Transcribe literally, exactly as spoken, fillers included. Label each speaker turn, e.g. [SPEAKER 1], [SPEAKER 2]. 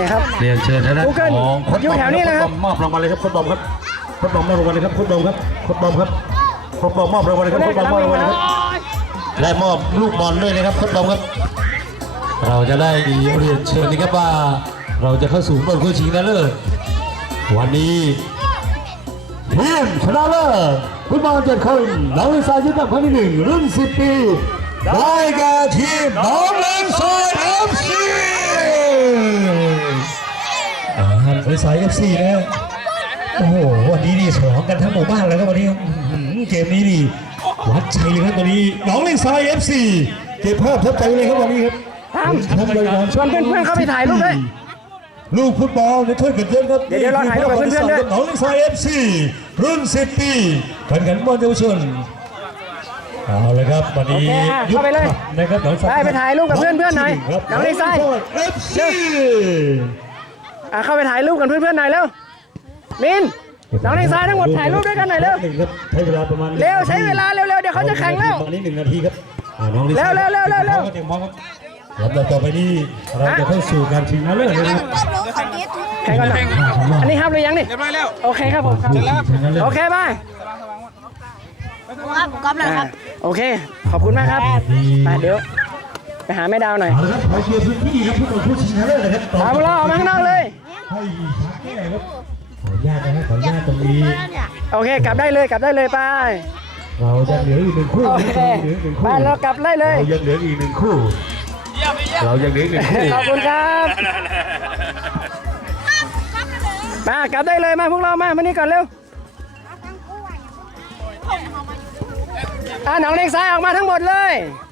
[SPEAKER 1] ครับ
[SPEAKER 2] เรียนเชิญนะของโค้ช
[SPEAKER 1] อยู่แถวนี้นะครับ
[SPEAKER 2] มอบรางวัลเลยครับโค้ชบอมครับโค้ชบอมมอบรางวัลเลยครับโค้ชบอมครับโค้ชบอมครับโค้ชบอมมอบรางวัลเลยครับโค้ชบอมมอบรางวัลเลยครับและมอบลูกบอลด้วยนะครับโค้ชบอมครับเราจะได้เรียนเชิญนะครับว่าเราจะเข้าสู่บอลคู่ชิงชนะเลิศวันนี้ทีมชนะเลิศฟุตบอลเจ็ดคนน้องเลนซ้ายยึดอันดับที่หนึ่งรุ่นสิบปีได้แก่ทีมน้องเลนซ้ายเอฟซีฮันเลนซ้ายเอฟซีนะโอ้โหวันนี้นี่ฉลองกันทั้งหมู่บ้านเลยครับวันนี้เกมนี้นี่วัดใจเลยครับวันนี้น้องเลนซ้ายเอฟซีเก็บภาพทับใจเลยครับวันนี้ครับ
[SPEAKER 1] ชวนเพื่อนๆเข้าไปถ่ายรูปด้วย
[SPEAKER 2] ลูกฟุตบอลในถ้วยเกิดเยอะครับ
[SPEAKER 1] เดี๋ยวเราถ่ายรูปกับเพื่อนๆด้วย
[SPEAKER 2] น้องเลนซ้ายเอฟซีรุ่นสิบปีแข่งขันบอลเยาวชนเอาเลยครับวันนี้
[SPEAKER 1] เข้าไปเลย
[SPEAKER 2] นะครับ
[SPEAKER 1] ได้ไปถ่ายรูปกับเพื่อนๆหน่อยน้องเลนซ้าย
[SPEAKER 2] เอฟซี
[SPEAKER 1] เข้าไปถ่ายรูปกับเพื่อนๆหน่อยเร็วมินน้องเลนซ้ายทั้งหมดถ่ายรูปด้วยกันหน่อยเร็ว
[SPEAKER 2] ใช้เวลาประมาณ
[SPEAKER 1] เร็วใช้เวลาเร็วๆเดี๋ยวเขาจะแข่งแล้ว
[SPEAKER 2] ตอนนี้หนึ่งนาทีครับ
[SPEAKER 1] เร็วเร็วเร็วเร็วเร็ว
[SPEAKER 2] ลำดับต่อไปนี้เราจะเข้าสู่การชิงชนะเลิศนะครับ
[SPEAKER 1] แข่งก่อนหน่อยอันนี้ครับหรือยังนี่
[SPEAKER 3] เรียบร้อยแล้ว
[SPEAKER 1] โอเคครับผมโอเคบาย
[SPEAKER 4] ครับก๊อฟนะครับ
[SPEAKER 1] โอเคขอบคุณมากครับไปเดี๋ยวไปหาแม่ดาวหน่อย
[SPEAKER 2] เอาละครับขอเชียร์พื้นที่ครับผู้ต่อผู้ชิงชนะเลิศนะครับ
[SPEAKER 1] ตามเราออกมาข้างนอกเลย
[SPEAKER 2] ให้ชักแก้ครับขออนุญาตนะครับขออนุญาตตรงนี้
[SPEAKER 1] โอเคกลับได้เลยกลับได้เลยไป
[SPEAKER 2] เราจะเหลืออีกหนึ่งคู่
[SPEAKER 1] โอเคไปเรากลับได้เลย
[SPEAKER 2] เรายังเหลืออีกหนึ่งคู่เรายังเหลืออีกหนึ่งคู่
[SPEAKER 1] ขอบคุณครับมากลับได้เลยมาพวกเรามามานี่ก่อนเร็วอ่าน้องเล็กซ้ายออกมาทั้งหมดเลย